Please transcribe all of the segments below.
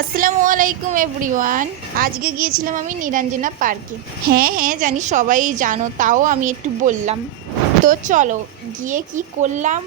আসসালামু আলাইকুম এভরিওয়ান। আজকে গিয়েছিলাম আমি নিরঞ্জনা পার্কে। হ্যাঁ জানি সবাই জানো, তাও আমি একটু বললাম। তো চলো গিয়ে কি করলাম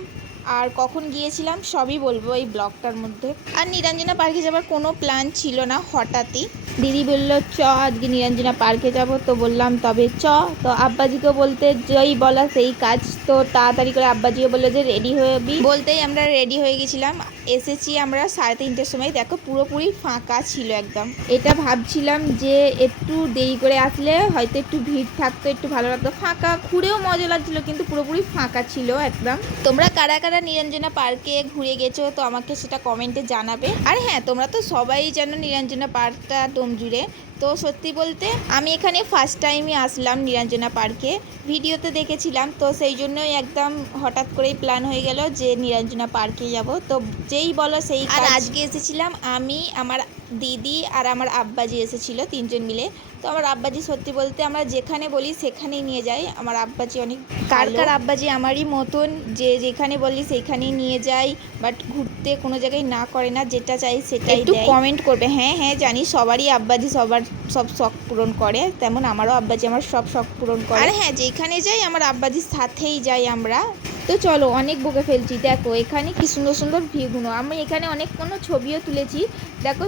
আর কখন গিয়েছিলাম সবই বলবো এই ব্লগটার মধ্যে। আর নিরঞ্জনা পার্কে যাবার কোনো প্ল্যান ছিল না, হঠাৎই দিদি বললো চ আজকে নিরঞ্জনা পার্কে যাব। তো বললাম তবে চ। তো আব্বাজিকে বলতে যেই বলা সেই কাজ, তো তাড়াতাড়ি করে আব্বাজিও বললো যে রেডি হবি, বলতেই আমরা রেডি হয়ে গেছিলাম। এসেছি আমরা 3:30টার সময়। দেখো পুরোপুরি ফাঁকা ছিল একদম। এটা ভাবছিলাম যে একটু দেরি করে আসলে হয়তো একটু ভিড় থাকতো, একটু ভালো লাগতো, ফাঁকা ঘুরেও মজা লাগছিল, কিন্তু পুরোপুরি ফাঁকা ছিল একদম। তোমরা কারা কারা নিরঞ্জনা পার্কে ঘুরে গেছো তো আমাকে সেটা কমেন্টে জানাবে। আর হ্যাঁ, তোমরা তো সবাই জানো নিরঞ্জনা পার্কটা ডোমজুড়ে। তো সত্যি বলতে আমি এখানে ফার্স্ট টাইমই আসলাম নিরঞ্জনা পার্কে, ভিডিওতে দেখেছিলাম, তো সেই জন্যই একদম হঠাৎ করেই প্ল্যান হয়ে গেল যে নিরঞ্জনা পার্কে যাব। তো যেই বলো সেই কাজ। আর আজকে এসেছিলাম আমি, আমার দিদি আর আমার আব্বাজি এসেছিল, তিনজন মিলে। তো আমার আব্বাজি সত্যি বলতে আমরা যেখানে বলি সেখানেই নিয়ে যাই। আমার আব্বাজি অনেক কার আব্বাজি আমারই মতন, যে যেখানে বলি সেইখানেই নিয়ে যাই, বাট ঘুরতে কোনো জায়গায় না করে না, যেটা চাই সেটাই একটু কমেন্ট করবে। হ্যাঁ জানি সবারই আব্বাজি সবার সব শখ পূরণ করে, তেমন আমারও আব্বাজি আমার সব শখ পূরণ করে। আর হ্যাঁ, যেখানে যাই আমার আব্বাজির সাথেই যাই আমরা। তো চলো অনেক বকে ফেলছি, দেখো এখানে কি সুন্দর সুন্দর ভিউগুলো। আমি এখানে অনেক কোনো ছবিও তুলেছি। দেখো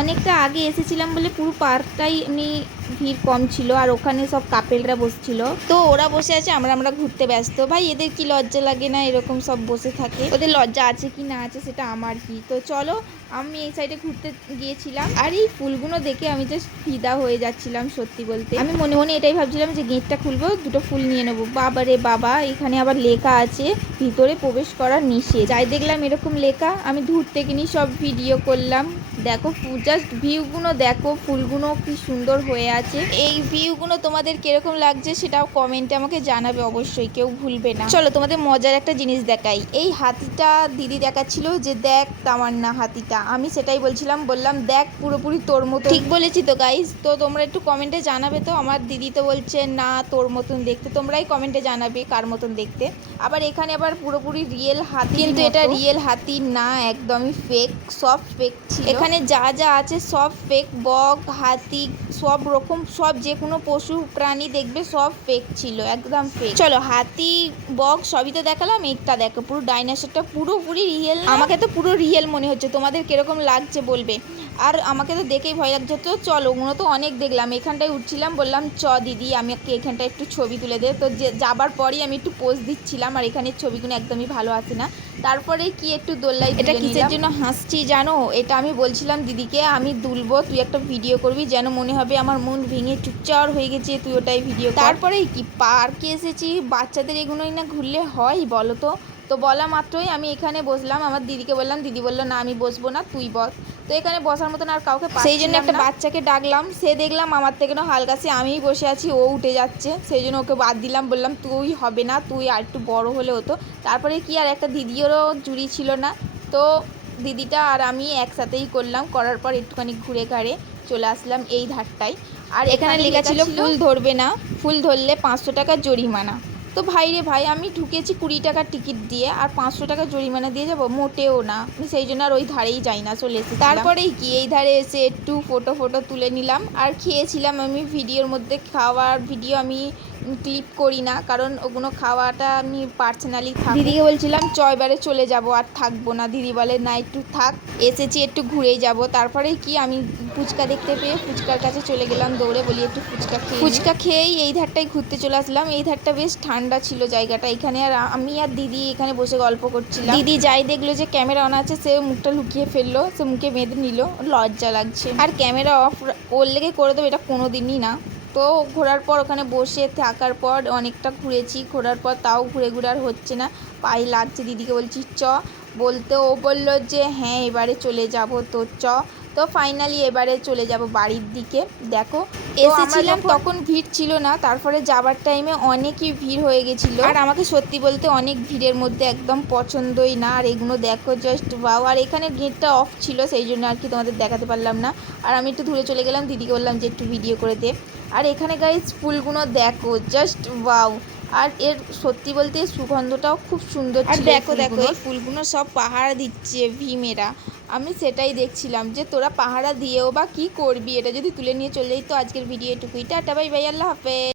অনেকটা আগে এসেছিলাম বলে পুরো পার্কটাই এমনি ভিড় কম ছিল, আর ওখানে সব কাপেলরা বসছিল, তো ওরা বসে আছে, আমরা ঘুরতে ব্যস্ত। ভাই এদের কি লজ্জা লাগে না এরকম সব বসে থাকে? ওদের লজ্জা আছে কি না আছে সেটা আমার কি। তো চলো আমি এই সাইডে ঘুরতে গিয়েছিলাম, আর এই ফুলগুলো দেখে আমি জাস্ট ফিদা হয়ে যাচ্ছিলাম সত্যি বলতে। আমি মনে মনে এটাই ভাবছিলাম যে গেটটা খুলবো, দুটো ফুল নিয়ে নেবো। বাবা রে বাবা, এখানে আবার লেখা আছে ভিতরে প্রবেশ করার নিষেধ। যাই দেখলাম এরকম লেখা, আমি দূর থেকে নিয়ে সব ভিডিও করলাম। দেখো জাস্ট ভিউগুলো দেখো, ফুলগুলো কি সুন্দর হয়ে আছে। এই ভিউগুলো তোমাদের কিরকম লাগছে সেটাও কমেন্টে আমাকে জানাবে অবশ্যই, কেউ ভুলবে না। চলো তোমাদের মজার একটা জিনিস দেখাই। এই হাতিটা দিদি দেখাচ্ছিল যে দেখ তামান্না হাতিটা, আমি সেটাই বললাম দেখ পুরোপুরি তোর মতো। ঠিক বলেছি তো গাইস? তো তোমরা একটু কমেন্টে জানাবে। তো আমার দিদি তো বলছে না তোর মতন দেখতে, তোমরাই কমেন্টে জানাবে কার মতন দেখতে। আবার এখানে আবার পুরোপুরি রিয়েল হাতি, কিন্তু এটা রিয়েল হাতি না, একদমই ফেক, সব ফেক ছিল। এখানে যা যা আছে সব ফেক, বক হাতি সব রকম, সব যে কোনো পশু প্রাণী দেখবে সব ফেক ছিল, একদম ফেক। চলো হাতি বক সবই তো দেখালাম, এটা দেখো পুরো ডাইনোসরটা পুরোপুরি রিয়েল। আমাকে তো পুরো রিয়েল মনে হচ্ছে, তোমাদের কিরকম লাগছে বলবে। আর আমাকে তো দেখেই ভয় লাগছে। তো চলো ওগুলো তো অনেক দেখলাম, এখানটায় উঠছিলাম, বললাম চ দিদি আমাকে এখানটায় একটু ছবি তুলে দে। তো যাবার পরই আমি একটু পোজ দিচ্ছিলাম, আর এখানের ছবিগুলো একদমই ভালো আসে না। তারপরে কি একটু দোল্লাই, এটা কিসের জন্য হাসছি জানো? এটা আমি বলছিলাম দিদিকে আমি দুলবো, তুই একটা ভিডিও করবি, যেন মনে হবে আমার মন ভেঙে চুপচার হয়ে গেছে, তুই ওটাই ভিডিও। তারপরে কি পার্কে এসেছি, বাচ্চাদের এগুলোই না ঘুরলে হয় বলো তো? তো বলা মাত্রই আমি এখানে বসলাম, আমার দিদিকে বললাম, দিদি বললো না আমি বসবো না, তুই বস। তো এখানে বসার মতন আর কাউকে, সেই জন্য একটা বাচ্চাকে ডাকলাম, সে দেখলাম আমার থেকে না হালকা, সে আমিই বসে আছি, ও উঠে যাচ্ছে, সেই জন্য ওকে বাদ দিলাম, বললাম তুই হবে না, তুই আর একটু বড় হলে হতো। তারপরে কি আর একটা দিদিরও জুড়ি ছিল না, তো দিদিটা আর আমি একসাথেই করলাম, করার পর একটুখানি ঘুরে ঘাড়ে চলে আসলাম এই ধারটায়। আর এখানে লেখা ছিল ফুল ধরবে না, ফুল ধরলে 500 টাকা জরিমানা। তো ভাই রে ভাই, আমি ঢুকেছি 20 টাকার টিকিট দিয়ে, আর 500 টাকা জরিমানা দিয়ে যাবো? মোটেও না, আমি সেই জন্য আর ওই ধারেই যাই না, চলে এসেছি। তারপরেই কি এই ধারে এসে একটু ফটো তুলে নিলাম, আর খেয়েছিলাম। আমি ভিডিওর মধ্যে খাওয়ার ভিডিও আমি ক্লিপ করি না, কারণ ওগুলো খাওয়াটা আমি পার্সোনালি দিদিকে বলছিলাম এবারে চলে যাব, আর থাকবো না। দিদি বলে না একটু থাক, এসেছি একটু ঘুরেই যাব। তারপরে কি আমি ফুচকা দেখতে পেয়ে ফুচকার কাছে চলে গেলাম দৌড়ে, বলি একটু ফুচকা খেয়েই এই ধারটায় ঘুরতে চলে আসলাম। এই ধারটা বেশ ঠান্ডা ছিল জায়গাটা, এখানে আর আমি আর দিদি এখানে বসে গল্প করছিলাম। দিদি যাই দেখলো যে ক্যামেরা অন আছে, সে মুখটা লুকিয়ে ফেললো, সে মুখে বেঁধে নিল, লজ্জা লাগছে। আর ক্যামেরা অফ ওর লেগে করে দেবো এটা কোনো দিনই না। তো ঘোরার পর ওখানে বসে থাকার পর অনেকটা ঘুরেছি, ঘোরার পর তাও ঘুরে আর হচ্ছে না, পায়ে লাগছে। দিদিকে বলছি চ, বলতে ও বললো যে হ্যাঁ এবারে চলে যাব। তো চ, তো ফাইনালি এবারে চলে যাব বাড়ির দিকে। দেখো এসেছিলাম তখন ভিড় ছিল না, তারপরে যাবার টাইমে অনেকই ভিড় হয়ে গেছিলো, আর আমাকে সত্যি বলতে অনেক ভিড়ের মধ্যে একদম পছন্দই না। আর এগুলো দেখো জাস্ট ওয়াও। আর এখানে গেটটা অফ ছিল, সেই জন্য আর কি তোমাদের দেখাতে পারলাম না। আর আমি একটু দূরে চলে গেলাম, দিদিকে বললাম যে একটু ভিডিও করে দে। আর এখানে গাইস ফুলগুলো দেখো জাস্ট ওয়াও। আর এর সত্যি বলতে সুগন্ধটাও খুব সুন্দর ছিল। আর দেখো এই ফুলগুলো সব পাহাড় দিচ্ছে ভীমেরা, আমি সেটাই দেখছিলাম যে তোরা পাহারা দিয়েও বা কী করবি, এটা যদি তুলে নিয়ে চলে যাই। তো আজকের ভিডিও এটুকুই, টাটা বাই বাই, আল্লাহ হাফেজ।